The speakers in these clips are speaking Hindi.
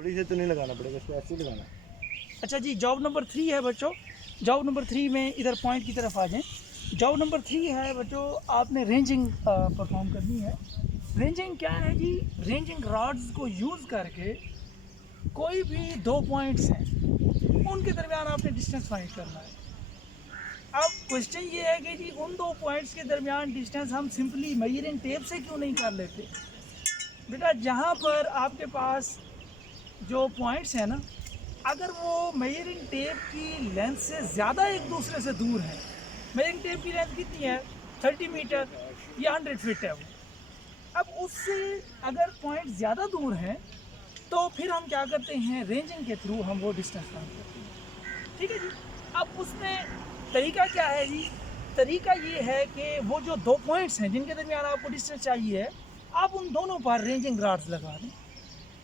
थोड़ी से तो नहीं लगाना पड़ेगा, इसको ऐसे ही लगाना। अच्छा जी, जॉब नंबर 3 है बच्चों। जॉब नंबर 3 में इधर पॉइंट की तरफ आ जाएं। जॉब नंबर 3 है बच्चों, आपने रेंजिंग परफॉर्म करनी है। रेंजिंग क्या है जी? रेंजिंग रॉड्स को यूज़ करके कोई भी 2 पॉइंट्स हैं उनके दरमियान आपने डिस्टेंस फाइंड करना है। अब क्वेश्चन ये है कि जी उन 2 पॉइंट्स के दरमियान डिस्टेंस हम सिंपली मेजरिंग टेप से क्यों नहीं कर लेते? बेटा, जहाँ पर आपके पास जो पॉइंट्स हैं ना, अगर वो मेजरिंग टेप की लेंथ से ज़्यादा एक दूसरे से दूर है, मेजरिंग टेप की लेंथ कितनी है? 30 मीटर या 100 फीट है वो। अब उससे अगर पॉइंट ज़्यादा दूर है तो फिर हम क्या करते हैं, रेंजिंग के थ्रू हम वो डिस्टेंस फाइंड करते हैं। ठीक है जी। अब उसमें तरीका क्या है जी? तरीका ये है कि वो जो 2 पॉइंट्स हैं जिनके दरमियान आपको डिस्टेंस चाहिए, आप उन दोनों पर रेंजिंग रॉड्स लगा दें।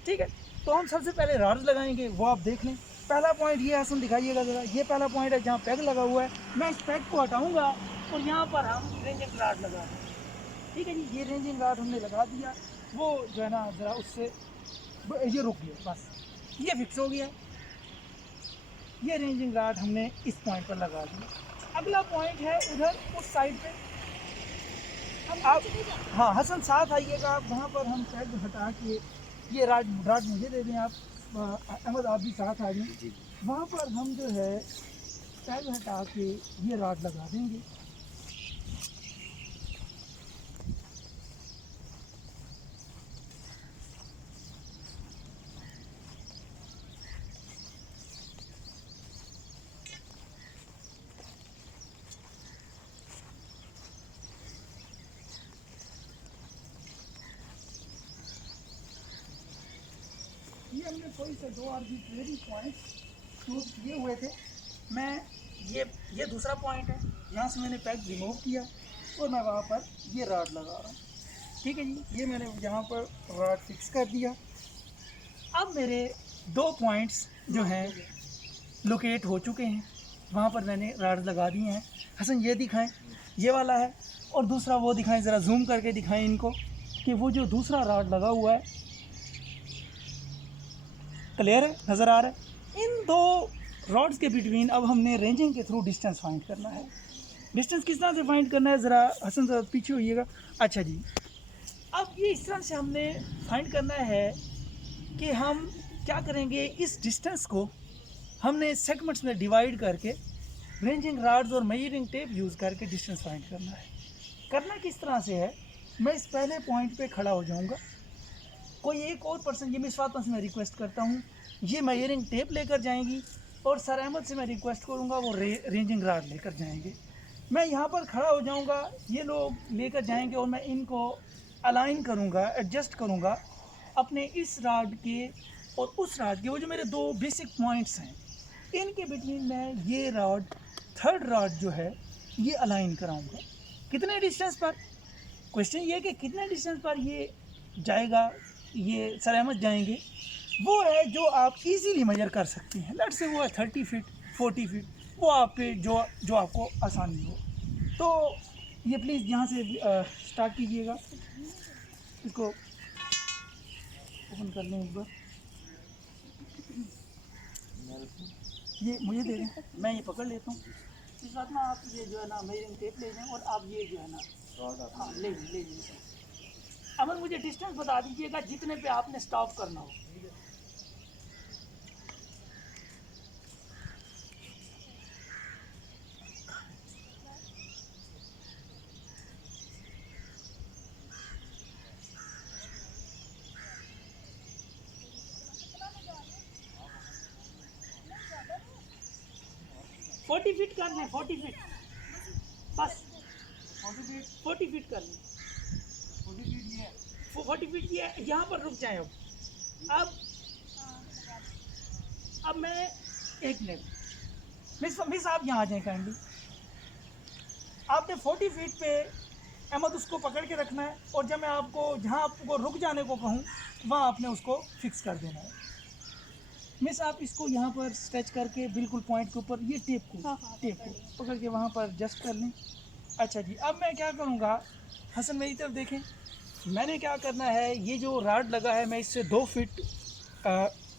ठीक है, तो हम सबसे पहले रॉड्स लगाएंगे, वो आप देख लें। पहला पॉइंट ये हसन दिखाइएगा ज़रा, ये पहला पॉइंट है जहाँ पैग लगा हुआ है। मैं इस पैग को हटाऊंगा और यहाँ पर हम रेंजिंग रॉड लगा देंगे। ठीक है जी, ये रेंजिंग रॉड हमने लगा दिया। वो जो है ना ज़रा उससे ये रुक गया, बस ये फिक्स हो गया। ये रेंजिंग रॉड हमने इस पॉइंट पर लगा दिया। अगला पॉइंट है उधर उस साइड पे। आप हाँ हसन साथ आइएगा, आप वहाँ पर हम पैग हटा के ये रॉड मुझे दे दें आप। अहमद आप भी साथ आ जाएं। वहाँ पर हम जो है पैग हटा के ये रॉड लगा देंगे। ये हमने कोई से 2 आर्बिट्रेरी पॉइंट्स चूज किए हुए थे। मैं ये दूसरा पॉइंट है, यहाँ से मैंने पैग रिमूव किया और मैं वहाँ पर ये रॉड लगा रहा हूँ। ठीक है जी, ये मैंने यहाँ पर रॉड फिक्स कर दिया। अब मेरे 2 पॉइंट्स जो हैं लोकेट हो चुके हैं, वहाँ पर मैंने रॉड लगा दिए हैं। हसन ये दिखाएं, ये वाला है, और दूसरा वो दिखाएं, ज़रा जूम करके दिखाएं इनको कि वो जो दूसरा रॉड लगा हुआ है क्लियर है, नज़र आ रहा है। इन 2 रॉड्स के बिटवीन अब हमने रेंजिंग के थ्रू डिस्टेंस फाइंड करना है। डिस्टेंस किस तरह से फाइंड करना है, ज़रा हसन ज़रा पीछे होइएगा। अच्छा जी, अब ये इस तरह से हमने फाइंड करना है कि हम क्या करेंगे, इस डिस्टेंस को हमने सेगमेंट्स में डिवाइड करके रेंजिंग रॉड्स और मेजरिंग टेप यूज़ करके डिस्टेंस फाइंड करना है। करना किस तरह से है, मैं इस पहले पॉइंट पे खड़ा हो जाऊंगा। कोई एक और पर्सन, ये मिस फातिमा से मैं रिक्वेस्ट करता हूँ, ये मेजरिंग टेप लेकर जाएंगी, और सर अहमद से मैं रिक्वेस्ट करूँगा वो रेंजिंग रॉड लेकर जाएंगे। मैं यहाँ पर खड़ा हो जाऊँगा, ये लोग लेकर जाएंगे और मैं इनको अलाइन करूँगा, एडजस्ट करूँगा अपने इस रॉड के और उस रॉड के। वो जो मेरे 2 बेसिक पॉइंट्स हैं, इनके बिटवीन मैं ये रॉड, थर्ड रॉड जो है, ये अलाइन कराऊँगा। कितने डिस्टेंस पर? क्वेश्चन ये है कि कितने डिस्टेंस पर ये जाएगा, ये सर अहमद जाएंगे, वो है जो आप इजीली मेजर कर सकते हैं। लेट्स से वो है 30 फीट, 40 फीट, वो आप पे जो आपको आसानी हो। तो ये प्लीज़ यहाँ से स्टार्ट कीजिएगा, इसको ओपन कर लें एक बार। ये मुझे दे दें, मैं ये पकड़ लेता हूँ। इस बात में आप ये जो है ना मेजरिंग टेप ले जाएं और आप ये जो है ना हाँ ले लीजिए। अमन मुझे डिस्टेंस बता दीजिएगा जितने पे आपने स्टॉप करना हो। फोर्टी फीट कर लें, 40 फीट बस, 40 फीट कर लें। 40 फीट ये यहाँ पर रुक जाए। अब मैं एक मिनट, मिस आप यहाँ आ जाएं काइंडली। आपने 40 फीट पे अहमद उसको पकड़ के रखना है, और जब मैं आपको जहाँ आपको रुक जाने को कहूँ वहाँ आपने उसको फिक्स कर देना है। मिस आप इसको यहाँ पर स्ट्रेच करके बिल्कुल पॉइंट के ऊपर ये टेप को पकड़ के वहाँ पर एडजस्ट कर लें। अच्छा जी, अब मैं क्या करूँगा, हसन मेरी तरफ देखें, मैंने क्या करना है, ये जो रॉड लगा है मैं इससे 2 फीट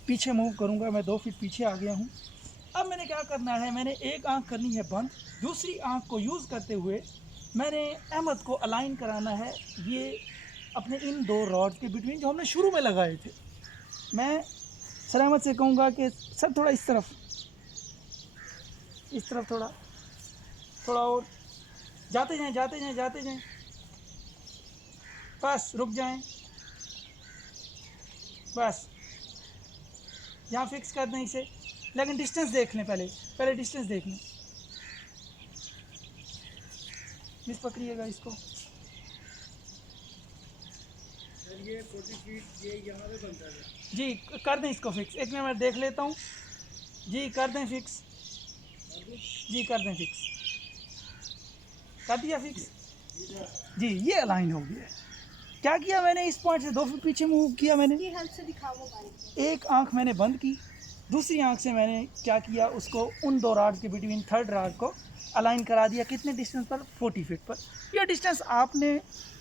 पीछे मूव करूँगा, मैं 2 फीट पीछे आ गया हूँ। अब मैंने क्या करना है, मैंने एक आंख करनी है बंद, दूसरी आंख को यूज़ करते हुए मैंने अहमद को अलाइन कराना है ये अपने इन 2 रॉड्स के बिटवीन जो हमने शुरू में लगाए थे। मैं सर अहमद से कहूँगा कि सर थोड़ा इस तरफ थोड़ा और जाते जाएं, बस रुक जाएं, बस यहाँ फिक्स कर दें इसे, लेकिन डिस्टेंस देख लें, पहले डिस्टेंस देख लें। मिस पकड़िएगा इसको। सर ये 40 फीट ये यहाँ पे बनता है जी कर दें इसको फिक्स, एक मिनट मैं देख लेता हूँ। जी कर दें फिक्स, जी कर दें फिक्स, कर दिया फिक्स। जी ये अलाइन हो गया। क्या किया मैंने, इस पॉइंट से 2 फीट पीछे मूव किया मैंने। हेल्प से दिखाओ एक आंख मैंने बंद की, दूसरी आंख से मैंने क्या किया, उसको उन 2 रॉड के बिटवीन थर्ड रॉड को अलाइन करा दिया। कितने डिस्टेंस पर, 40 फीट पर। यह डिस्टेंस आपने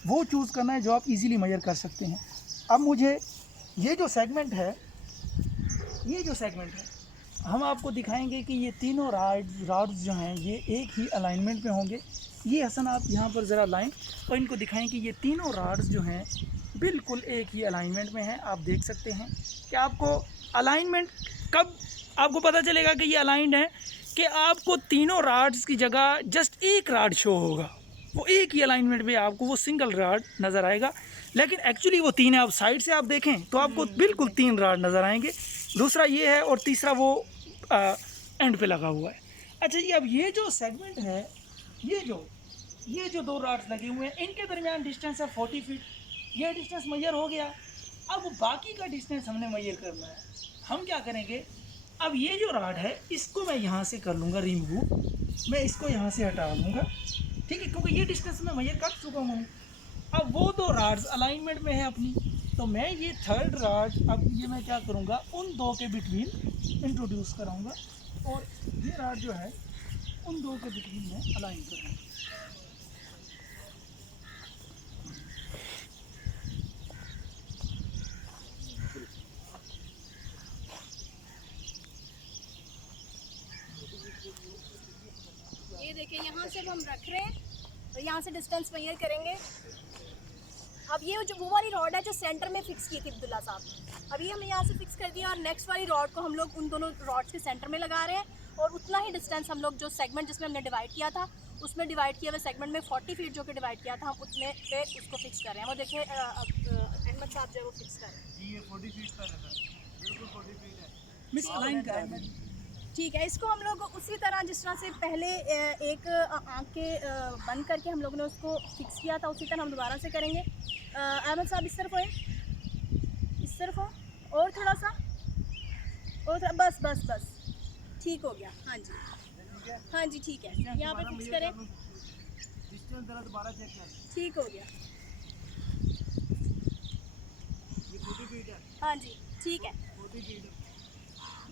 वो चूज़ करना है जो आप इजीली मेजर कर सकते हैं। अब मुझे ये जो सेगमेंट है हम आपको दिखाएंगे कि ये तीनों रॉड्स जो हैं ये एक ही अलाइनमेंट में होंगे। ये हसन आप यहाँ पर ज़रा लाएं और इनको दिखाएं कि ये तीनों रॉड्स जो हैं बिल्कुल एक ही अलाइनमेंट में हैं। आप देख सकते हैं कि आपको अलाइनमेंट कब आपको पता चलेगा कि ये अलाइंड है, कि आपको तीनों रॉड्स की जगह जस्ट एक रॉड शो होगा, वो एक ही अलाइनमेंट में आपको वो सिंगल रॉड नज़र आएगा, लेकिन एक्चुअली वो 3 है। आप साइड से आप देखें तो आपको बिल्कुल 3 रॉड नज़र आएंगे। दूसरा ये है और तीसरा वो एंड पे लगा हुआ है। अच्छा जी, अब ये जो सेगमेंट है, ये जो 2 रॉड्स लगे हुए हैं, इनके दरमियान डिस्टेंस है 40 फीट। ये डिस्टेंस मैयर हो गया। अब बाकी का डिस्टेंस हमने मैयर करना है। हम क्या करेंगे, अब ये जो रॉड है इसको मैं यहाँ से कर लूँगा रिमूव, मैं इसको यहाँ से हटा लूँगा, ठीक है, क्योंकि ये डिस्टेंस मैं मैयर कर चुका हूँ। अब वो 2 रॉड्स अलाइनमेंट में है अपनी, तो मैं ये थर्ड रॉड अब ये मैं क्या करूँगा, उन 2 के बिटवीन इंट्रोड्यूस कराऊँगा और ये रॉड जो है उन 2 के बिटवीन में अलाइन करूँगा। ये देखिए यहाँ से हम रख रहे हैं और यहाँ से डिस्टेंस मेजर करेंगे। अब ये जो वो वाली रॉड है जो सेंटर में फिक्स की थी अब्दुल्ला साहब, अब ये हमने यहाँ से फिक्स कर दिया और नेक्स्ट वाली रॉड को हम लोग उन दोनों रॉड्स के सेंटर में लगा रहे हैं और उतना ही डिस्टेंस हम लोग जो सेगमेंट जिसमें हमने डिवाइड किया था उसमें डिवाइड किया हुआ सेगमेंट में 40 फीट जो कि डिवाइड किया था हम उतने पे उसको फिक्स कर रहे हैं। वो देखिए अहमद साहब जो है वो फिक्स कर रहे हैं। जी ये 40 फीट पर है सर, बिल्कुल 40 फीट है। मिस अलाइन करें, ठीक है, इसको हम लोग उसी तरह जिस तरह से पहले एक आँख के बंद करके हम लोगों ने उसको फिक्स किया था उसी तरह हम दोबारा से करेंगे। अहमद साहब इस तरफ हो, इस तरफ हो, और थोड़ा सा, और थोड़ा, बस बस बस ठीक हो गया। हाँ जी, हाँ जी ठीक है, यहाँ पे फिक्स करें, डिस्टेंस जरा दोबारा चेक कर, ठीक हो गया। ये 40 फीट है, हाँ जी ठीक है। 40 फीट है।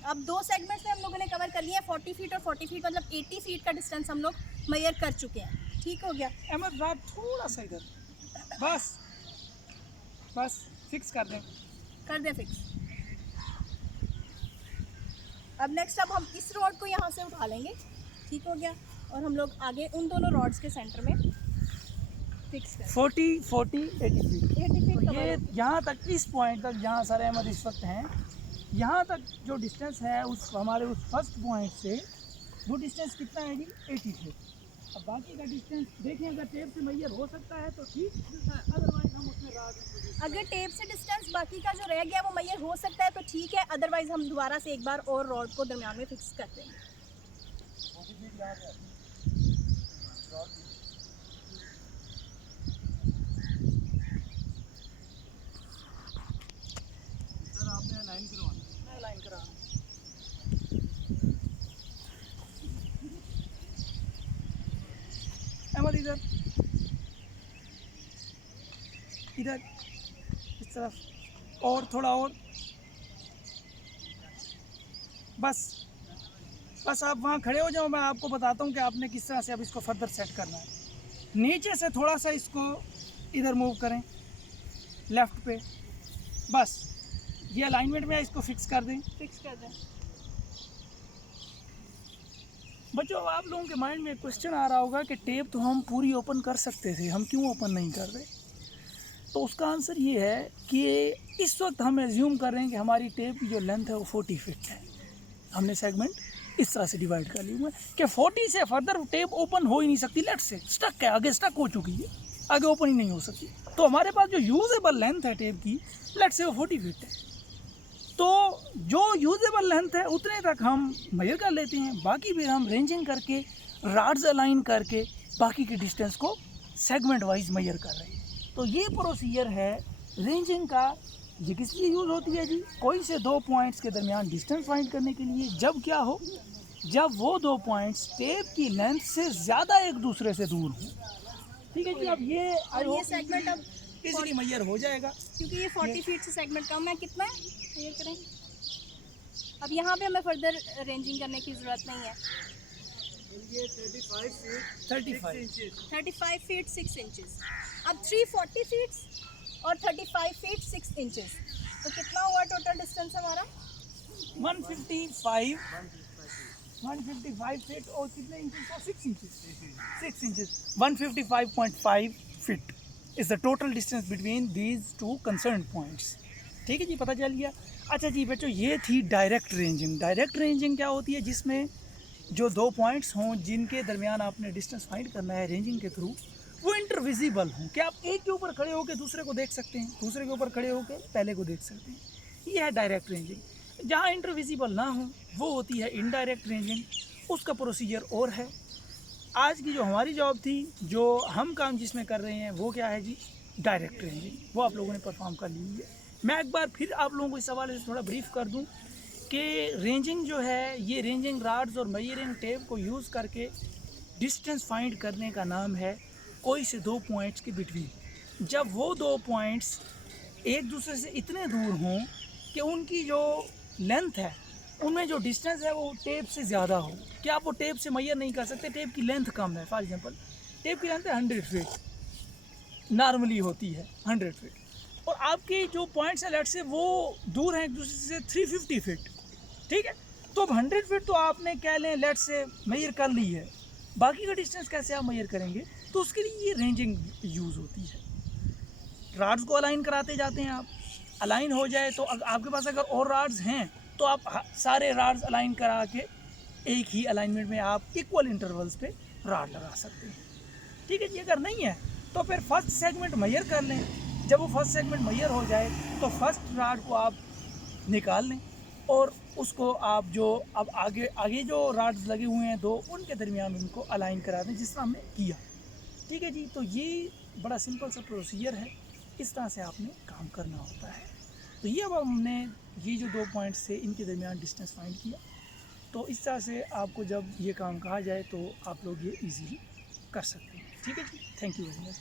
अब 2 सेगमेंट्स में हम लोगों ने कवर कर लिया है 40 फीट और 40 फीट, मतलब 80 फीट का डिस्टेंस हम लोग मेजर कर चुके हैं। ठीक हो गया। अहमद रॉड थोड़ा सा इधर, बस फिक्स कर दें फिक्स। अब नेक्स्ट अब हम इस रॉड को यहाँ से उठा लेंगे, ठीक हो गया, और हम लोग आगे उन दोनों रॉड्स के सेंटर में फिक्स करें। 40 80 फीट। 80 फीट ये यहाँ तक, इस पॉइंट तक जहाँ सारे अहमद इस वक्त हैं, यहाँ तक जो डिस्टेंस है उस हमारे उस फर्स्ट पॉइंट से वो डिस्टेंस कितना है जी, 80 फीट। अब बाकी का डिस्टेंस देखें, अगर टेप से मैयर हो सकता है तो ठीक, अदरवाइज हम उसमें अगर टेप से डिस्टेंस बाकी का जो रह गया वो मैयर हो सकता है तो ठीक है, अदरवाइज हम दोबारा से एक बार और रॉड को दरमियान में फिक्स कर देंगे। सर आपने लाइन करवाना, मैं लाइन करा रहा हूँ। अहमद इधर इस तरफ, और थोड़ा और, बस आप वहाँ खड़े हो जाओ, मैं आपको बताता हूँ कि आपने किस तरह से अब इसको फर्दर सेट करना है। नीचे से थोड़ा सा इसको इधर मूव करें लेफ़्ट पे, बस ये अलाइनमेंट में इसको फिक्स कर दें। फिक्स कर दें। बच्चों अब आप लोगों के माइंड में क्वेश्चन आ रहा होगा कि टेप तो हम पूरी ओपन कर सकते थे, हम क्यों ओपन नहीं कर रहे? तो उसका आंसर ये है कि इस वक्त हम एज्यूम कर रहे हैं कि हमारी टेप की जो लेंथ है वो 40 फीट है। हमने सेगमेंट इस तरह से डिवाइड कर ली हुआ है कि 40 से फर्दर टेप ओपन हो ही नहीं सकती। लेट से स्टक है, आगे स्टक हो चुकी है, आगे ओपन ही नहीं हो सकती। तो हमारे पास जो यूजेबल लेंथ है टेप की, लेट से वो 40 फीट है। तो जो यूजेबल लेंथ है उतने तक हम मेजर कर लेते हैं, बाकी फिर हम रेंजिंग करके राड्स अलाइन करके बाकी के डिस्टेंस को सेगमेंट वाइज मेजर कर रहे हैं। तो ये प्रोसीजर है रेंजिंग का। ये किस लिए यूज़ होती है जी? कोई से दो पॉइंट्स के दरमियान डिस्टेंस फाइंड करने के लिए। जब क्या हो, जब वो दो पॉइंट्स टेप की लेंथ से ज़्यादा एक दूसरे से दूर हों। ठीक है जी। अब ये और ये सेगमेंट अब इजीली मेजर हो जाएगा क्योंकि ये 40 फीट से सेगमेंट कम है। कितना है मेजर करें? अब यहाँ पे हमें फर्दर रेंजिंग करने की ज़रूरत नहीं है। ये 35 फीट 35 इंचेस। 35 feet 6 inches. अब 340 फीट और 35 फीट 6 इंचेस, तो कितना हुआ टोटल डिस्टेंस हमारा? 155 फीट और कितने inches? 6 inches. 6 inches 155.5 feet is the total distance between these two concern points. ठीक है जी, पता चल गया। अच्छा जी बच्चों, ये थी डायरेक्ट रेंजिंग। डायरेक्ट रेंजिंग क्या होती है? जिसमें जो दो पॉइंट्स हों जिनके दरमियान आपने डिस्टेंस फाइंड करना है रेंजिंग के थ्रू, वो इंटरविजिबल हों, कि आप एक के ऊपर खड़े होकर दूसरे को देख सकते हैं, दूसरे के ऊपर खड़े होकर पहले को देख सकते हैं। ये है डायरेक्ट रेंजिंग। जहाँ इंटरविजिबल ना हो वो होती है इनडायरेक्ट रेंजिंग। उसका प्रोसीजर और है। आज की जो हमारी जॉब थी, जो हम काम जिसमें कर रहे हैं, वो क्या है जी? Direct ranging. वो आप लोगों ने परफॉर्म कर ली है। मैं एक बार फिर आप लोगों को इस हवाले से थोड़ा ब्रीफ कर दूं कि रेंजिंग जो है, ये रेंजिंग राड्स और मेजरिंग टेप को यूज़ करके डिस्टेंस फाइंड करने का नाम है कोई से दो पॉइंट्स के बिटवीन। जब वो दो पॉइंट्स एक दूसरे से इतने दूर हों कि उनकी जो लेंथ है, उनमें जो डिस्टेंस है वो टेप से ज़्यादा हो। कि आप वो टेप से मेजर नहीं कर सकते, टेप की लेंथ कम है। फॉर एग्जांपल टेप की लेंथ है 100 फीट, नॉर्मली होती है 100 फीट, और आपके जो पॉइंट्स हैं लेट से वो दूर हैं एक दूसरे से 350 फीट। ठीक है, तो अब 100 फीट तो आपने कह लें लेट से मेजर कर ली है, बाकी का डिस्टेंस कैसे आप मेजर करेंगे? तो उसके लिए ये रेंजिंग यूज़ होती है। राड्स को अलाइन कराते जाते हैं आप, अलाइन हो जाए तो आपके पास अगर और राड्स हैं तो आप सारे राड्स अलाइन करा के एक ही अलाइनमेंट में आप इक्वल इंटरवल्स पे राड लगा सकते हैं। ठीक है जी। अगर नहीं है तो फिर फर्स्ट सेगमेंट मेजर कर लें। जब वो फर्स्ट सेगमेंट मेजर हो जाए तो फर्स्ट राड को आप निकाल लें और उसको आप जो अब आगे जो राड्स लगे हुए हैं दो, उनके दरमियान उनको अलाइन करा दें जिस तरह हमने किया। ठीक है जी। तो ये बड़ा सिंपल सा प्रोसीजर है, इस तरह से आपने काम करना होता है। तो ये अब हमने ये जो दो पॉइंट्स थे इनके दरमियान डिस्टेंस फाइंड किया। तो इस तरह से आपको जब ये काम कहा जाए तो आप लोग ये इजीली कर सकते हैं। ठीक है जी। Thank you very much.